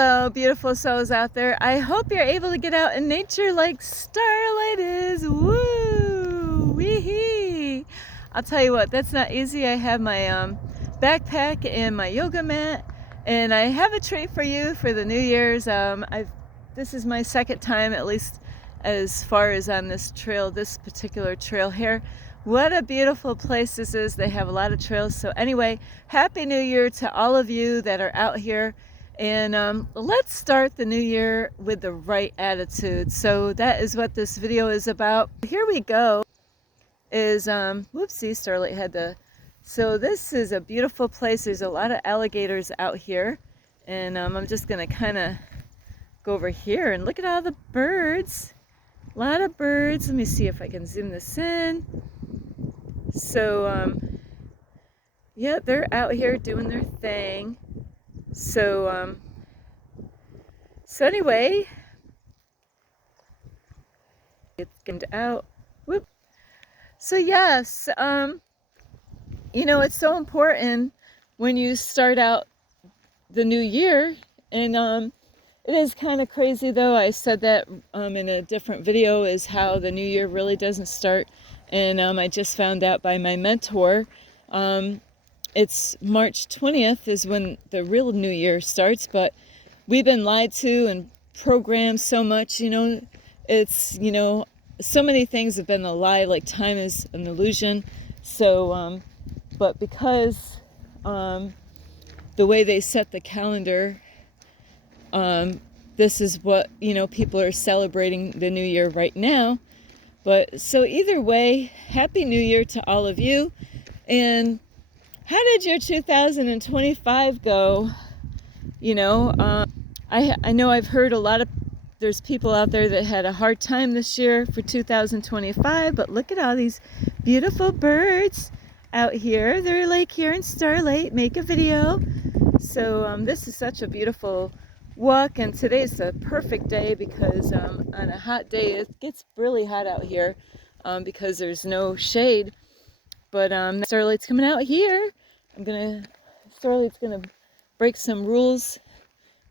Hello, beautiful souls out there. I hope you're able to get out in nature like Starlight is. Woo! Wee-hee! I'll tell you what, that's not easy. I have my backpack and my yoga mat, and I have a treat for you for the New Year's. This is my second time, at least as far as on this trail, this particular trail here. What a beautiful place this is. They have a lot of trails. So anyway, Happy New Year to all of you that are out here. And let's start the new year with the right attitude. So that is what this video is about. Here we go. Whoopsie, Starlight had the... So this is a beautiful place. There's a lot of alligators out here. And I'm just going to kind of go over here and look at all the birds. A lot of birds. Let me see if I can zoom this in. So, yeah, they're out here doing their thing. So anyway, it's getting out. Whoop. So yes, you know, it's so important when you start out the new year, and it is kind of crazy though. I said that in a different video, is how the new year really doesn't start, and I just found out by my mentor. It's March 20th is when the real new year starts, but we've been lied to and programmed so much, you know, it's, you know, so many things have been a lie, like time is an illusion. So, but because the way they set the calendar, this is what, you know, people are celebrating the new year right now. But so either way, Happy New Year to all of you. And how did your 2025 go? You know, I know I've heard there's people out there that had a hard time this year for 2025, but look at all these beautiful birds out here. They're like here in Starlight, make a video. So this is such a beautiful walk, and today's the perfect day because on a hot day, it gets really hot out here because there's no shade. But Starlight's coming out here. Starlight's gonna break some rules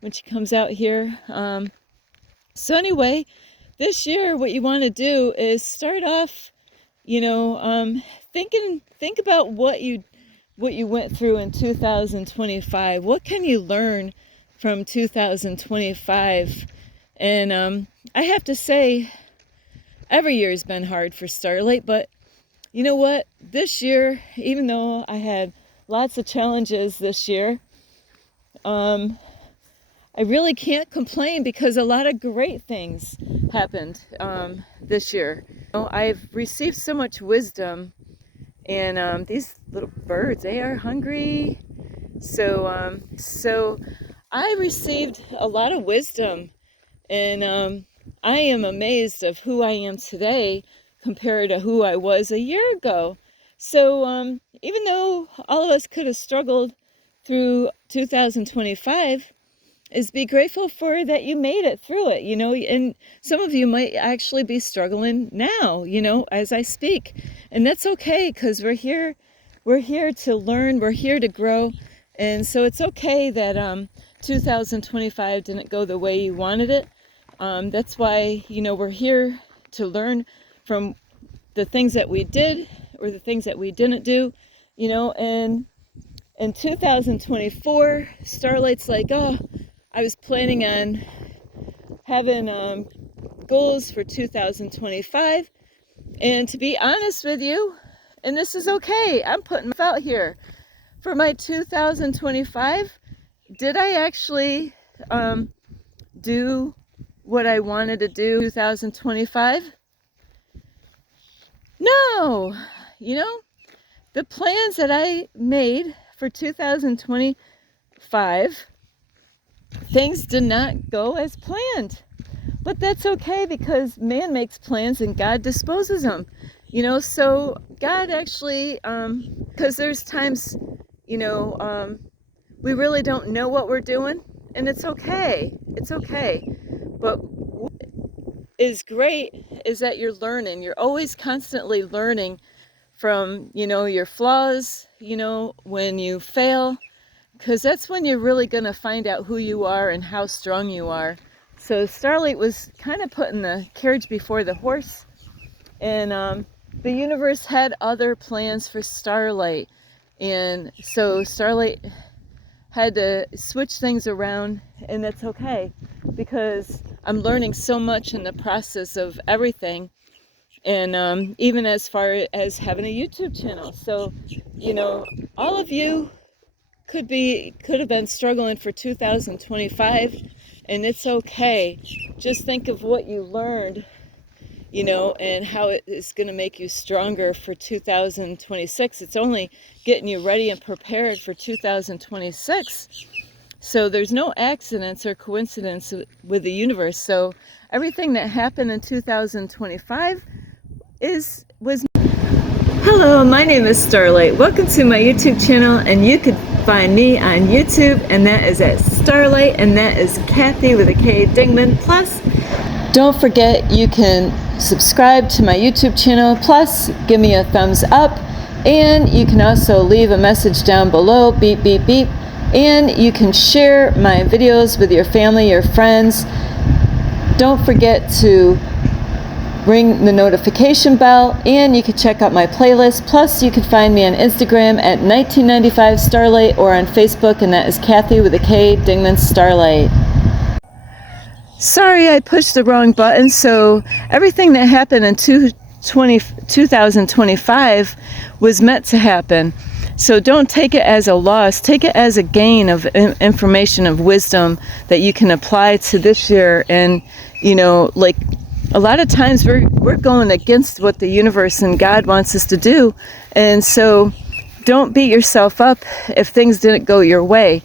when she comes out here. So anyway, this year what you want to do is start off, you know, think about what you went through in 2025. What can you learn from 2025? And I have to say, every year has been hard for Starlight, but you know what? This year, even though I had lots of challenges this year, I really can't complain because a lot of great things happened this year. You know, I've received so much wisdom, and these little birds, they are hungry. So, so I received a lot of wisdom, and I am amazed of who I am today compared to who I was a year ago. So even though all of us could have struggled through 2025, is be grateful for that you made it through it, you know, and some of you might actually be struggling now, you know, as I speak, and that's okay, because we're here to learn, we're here to grow, and so it's okay that 2025 didn't go the way you wanted it. That's why, you know, we're here to learn from the things that we did or the things that we didn't do, you know. And in 2024, Starlight's like, oh, I was planning on having goals for 2025, and to be honest with you, and this is okay, I'm putting myself out here for my 2025. Did I actually do what I wanted to do in 2025? No. You know, the plans that I made for 2025, things did not go as planned. But that's okay, because man makes plans and God disposes them. You know, so God actually, because there's times, you know, we really don't know what we're doing, and it's okay. It's okay. But what is great is that you're learning. You're always constantly learning from, you know, your flaws, you know, when you fail, because that's when you're really going to find out who you are and how strong you are. So Starlight was kind of putting the carriage before the horse, and the universe had other plans for Starlight, and so Starlight had to switch things around, and that's okay, because I'm learning so much in the process of everything, and even as far as having a YouTube channel. So, you know, all of you could have been struggling for 2025, and it's okay. Just think of what you learned, you know, and how it is going to make you stronger for 2026. It's only getting you ready and prepared for 2026. So there's no accidents or coincidence with the universe. So everything that happened in 2025 was. Hello, my name is Starlight. Welcome to my YouTube channel, and you can find me on YouTube, and that is at Starlight, and that is Kathy with a K Dingman. Plus, don't forget you can subscribe to my YouTube channel, plus give me a thumbs up, and you can also leave a message down below, beep beep beep, and you can share my videos with your family, your friends. Don't forget to ring the notification bell, and you can check out my playlist. Plus, you can find me on Instagram at 1995 Starlight, or on Facebook, and that is Kathy with a K Dingman Starlight. Sorry, I pushed the wrong button. So everything that happened in 2025 was meant to happen. So don't take it as a loss. Take it as a gain of information, of wisdom that you can apply to this year. And, you know, like, a lot of times we're going against what the universe and God wants us to do. And so don't beat yourself up if things didn't go your way.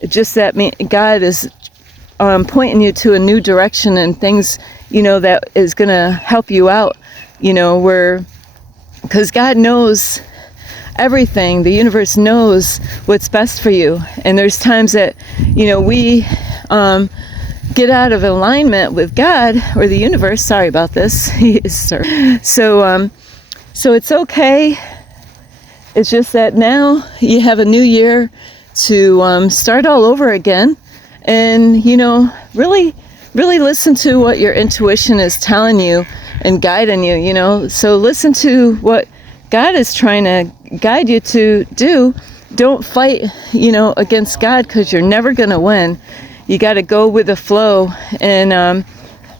It's just that God is pointing you to a new direction and things, you know, that is going to help you out, you know, because God knows everything. The universe knows what's best for you. And there's times that, you know, we get out of alignment with God or the universe. Sorry about this. So it's okay. It's just that now you have a new year to start all over again, and, you know, really listen to what your intuition is telling you and guiding you. You know, so listen to what God is trying to guide you to do. Don't fight, you know, against God, because you're never going to win. You got to go with the flow. And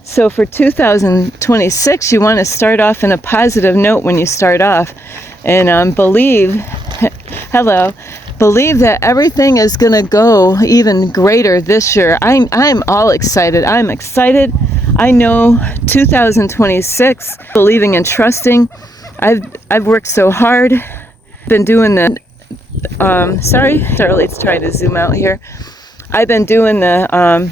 so for 2026, you want to start off in a positive note when you start off. And believe that everything is going to go even greater this year. I'm all excited. I'm excited. I know 2026, believing and trusting. I've worked so hard. Been doing the Starlight's trying to zoom out here. I've been doing the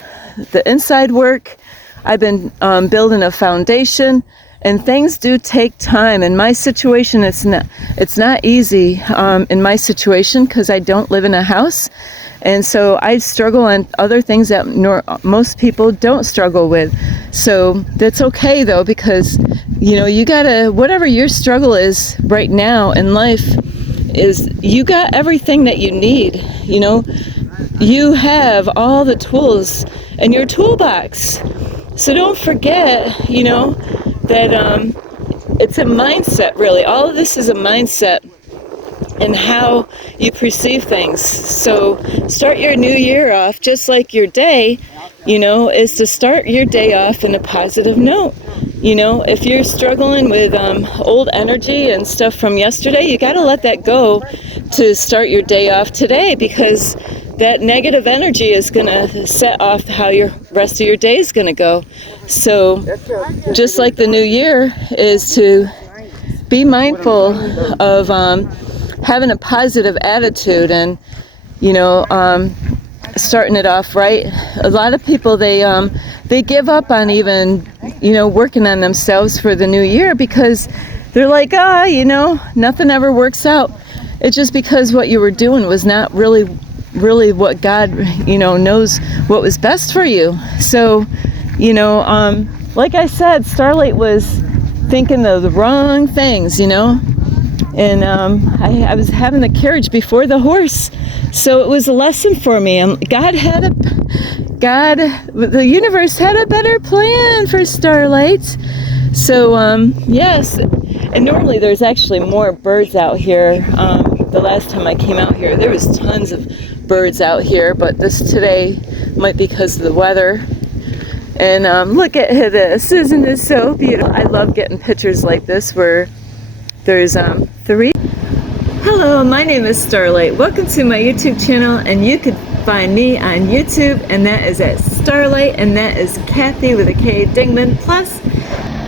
inside work. I've been building a foundation, and things do take time. In my situation, it's not easy in my situation, because I don't live in a house, and so I struggle on other things that most people don't struggle with. So that's okay though, because, you know, you gotta, whatever your struggle is right now in life, is you got everything that you need. You know, you have all the tools in your toolbox. So don't forget, you know, that it's a mindset, really. All of this is a mindset and how you perceive things. So start your new year off just like your day, you know, is to start your day off in a positive note. You know, if you're struggling with old energy and stuff from yesterday, you got to let that go to start your day off today, because that negative energy is going to set off how your rest of your day is going to go. So just like the new year is to be mindful of having a positive attitude, and, you know, starting it off right. A lot of people, they give up on even, you know, working on themselves for the new year, because they're like, you know, nothing ever works out. It's just because what you were doing was not really what God, you know, knows what was best for you. So, you know, like I said, Starlight was thinking of the wrong things, you know, And I was having the carriage before the horse, so it was a lesson for me. The universe had a better plan for Starlight. So yes, and normally there's actually more birds out here. The last time I came out here, there was tons of birds out here, but today might be because of the weather. And look at this, isn't this so beautiful? I love getting pictures like this where there's 3. Hello, my name is Starlight. Welcome to my YouTube channel, and you can find me on YouTube, and that is at Starlight, and that is Kathy with a K Dingman. Plus,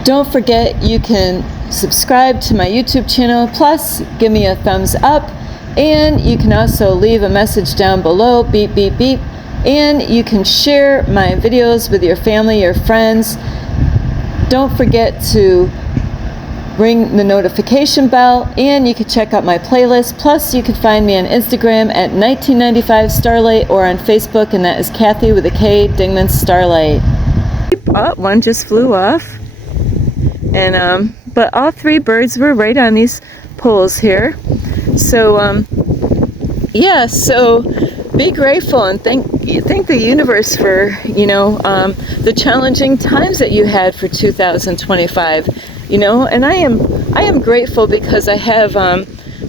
don't forget you can subscribe to my YouTube channel, plus give me a thumbs up, and you can also leave a message down below, beep beep beep, and you can share my videos with your family, your friends. Don't forget to ring the notification bell, and you can check out my playlist. Plus, you can find me on Instagram at 1995 Starlight, or on Facebook, and that is Kathy with a K Dingman Starlight. Oh, one just flew off, and but all 3 birds were right on these poles here. So yeah, so be grateful and thank the universe for the challenging times that you had for 2025. And I am grateful because I have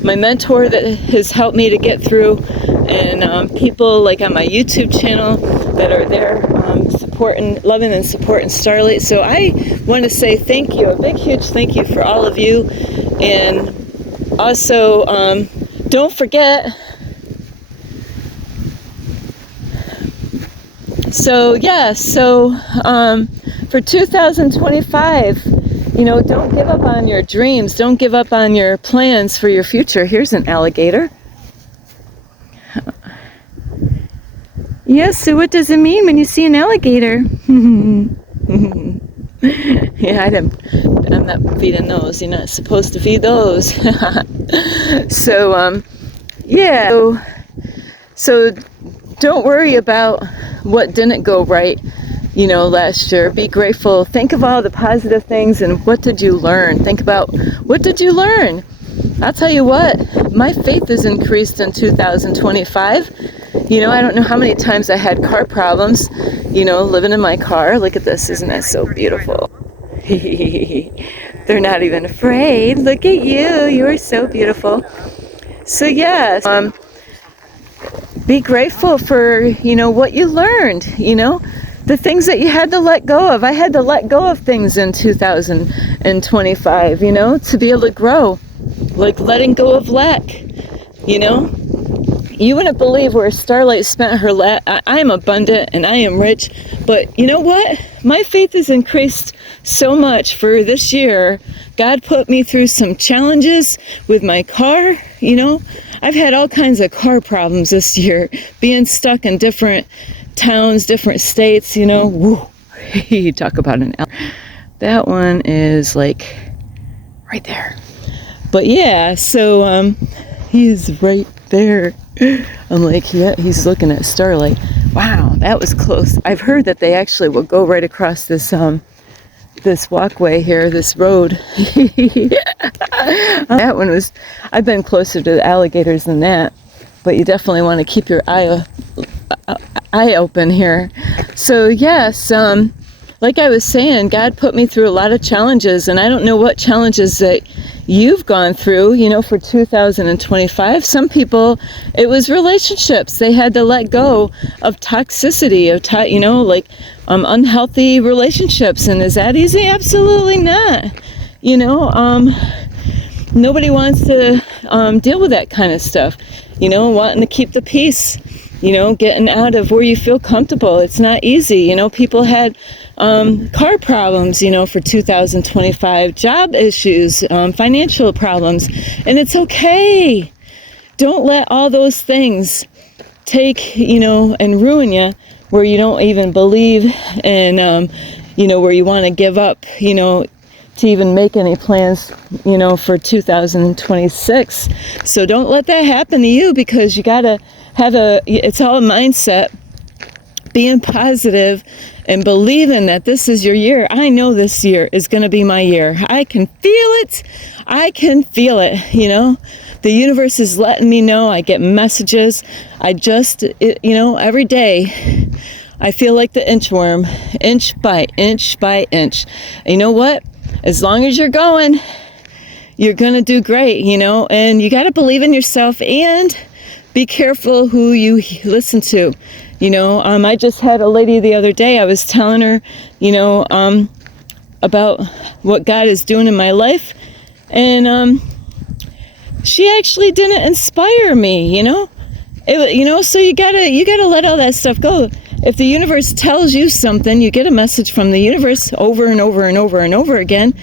my mentor that has helped me to get through, and people like on my YouTube channel that are there loving and supporting Starlight. So I want to say thank you, a big huge thank you for all of you. And also don't forget, for 2025, don't give up on your dreams. Don't give up on your plans for your future. Here's an alligator. Yes, so what does it mean when you see an alligator? Yeah, I'm not feeding those. You're not supposed to feed those. So, yeah. So don't worry about what didn't go right, last year. Be grateful. Think of all the positive things and what did you learn. Think about what did you learn. I'll tell you what, my faith is increased in 2025. I don't know how many times I had car problems, living in my car. Look at this, isn't that so beautiful? They're not even afraid. Look at you, you are so beautiful. So yes, be grateful for, what you learned, the things that you had to let go of. I had to let go of things in 2025, to be able to grow, like letting go of lack, You wouldn't believe where Starlight spent her I am abundant and I am rich, but you know what? My faith has increased so much for this year. God put me through some challenges with my car, I've had all kinds of car problems this year, being stuck in different towns, different states, Woo. You talk about an that one is like right there. But yeah, so he's right there. I'm like, yeah, he's looking at Starlight. Wow, that was close. I've heard that they actually will go right across this this walkway here, this road. That one was, I've been closer to the alligators than that, but you definitely want to keep your eye open here. So yes, like I was saying, God put me through a lot of challenges, and I don't know what challenges that you've gone through, for 2025. Some people, it was relationships. They had to let go of toxicity, of unhealthy relationships. And is that easy? Absolutely not. Nobody wants to deal with that kind of stuff. Wanting to keep the peace. Getting out of where you feel comfortable. It's not easy. People had car problems, for 2025, job issues, financial problems, and it's okay. Don't let all those things take, and ruin you where you don't even believe, and, where you want to give up, to even make any plans, for 2026. So don't let that happen to you, because you got to have it's all a mindset. being positive and believing that this is your year. I know this year is going to be my year. I can feel it. I can feel it, you know. The universe is letting me know. I get messages. Every day I feel like the inchworm, inch by inch by inch. And you know what? As long as you're going, you're going to do great, you know. And you got to believe in yourself and be careful who you listen to. You know, I just had a lady the other day. I was telling her, about what God is doing in my life, and she actually didn't inspire me. So you gotta let all that stuff go. If the universe tells you something, you get a message from the universe over and over and over and over again.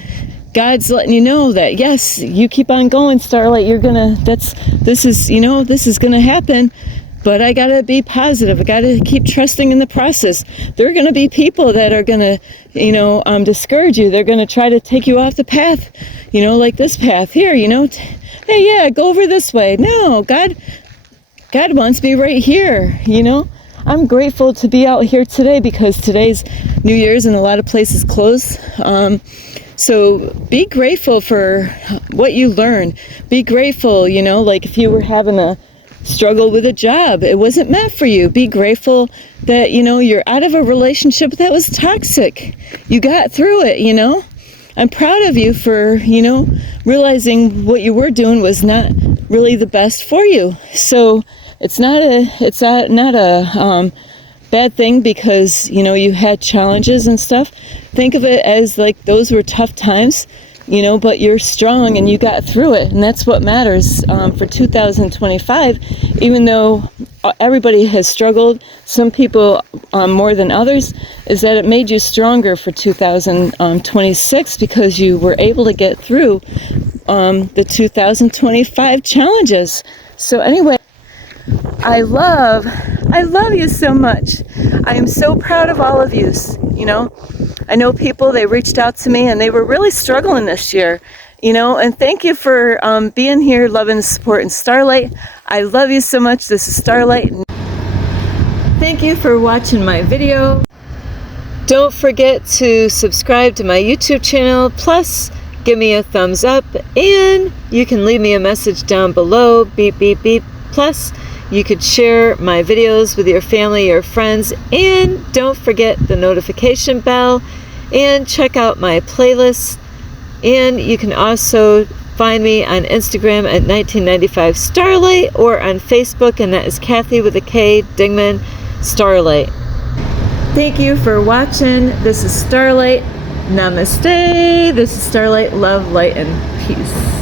God's letting you know that, yes, you keep on going, Starlight. This is gonna happen. But I gotta be positive. I gotta keep trusting in the process. There are gonna be people that are gonna, discourage you. They're gonna try to take you off the path, like this path here. Hey, yeah, go over this way. No, God wants me right here. I'm grateful to be out here today because today's New Year's and a lot of places close. So be grateful for what you learn. Be grateful, like if you were having a struggle with a job, it wasn't meant for you. Be grateful that, you're out of a relationship that was toxic. You got through it, I'm proud of you for, realizing what you were doing was not really the best for you. So it's not a bad thing because, you had challenges and stuff. Think of it as like those were tough times, but you're strong and you got through it. And that's what matters for 2025, even though everybody has struggled, some people more than others, is that it made you stronger for 2026 because you were able to get through the 2025 challenges. So anyway, I love you so much. I am so proud of all of you. I know people, they reached out to me and they were really struggling this year, and thank you for being here, loving and supporting Starlight. I love you so much. This is Starlight. Thank you for watching my video. Don't forget to subscribe to my YouTube channel, plus give me a thumbs up, and you can leave me a message down below, beep, beep, beep. Plus, you could share my videos with your family or friends, and don't forget the notification bell, and check out my playlist. And you can also find me on Instagram at 1995 Starlight, or on Facebook, and that is Kathy with a K Dingman Starlight. Thank you for watching. This is Starlight. Namaste. This is Starlight. Love, light, and peace.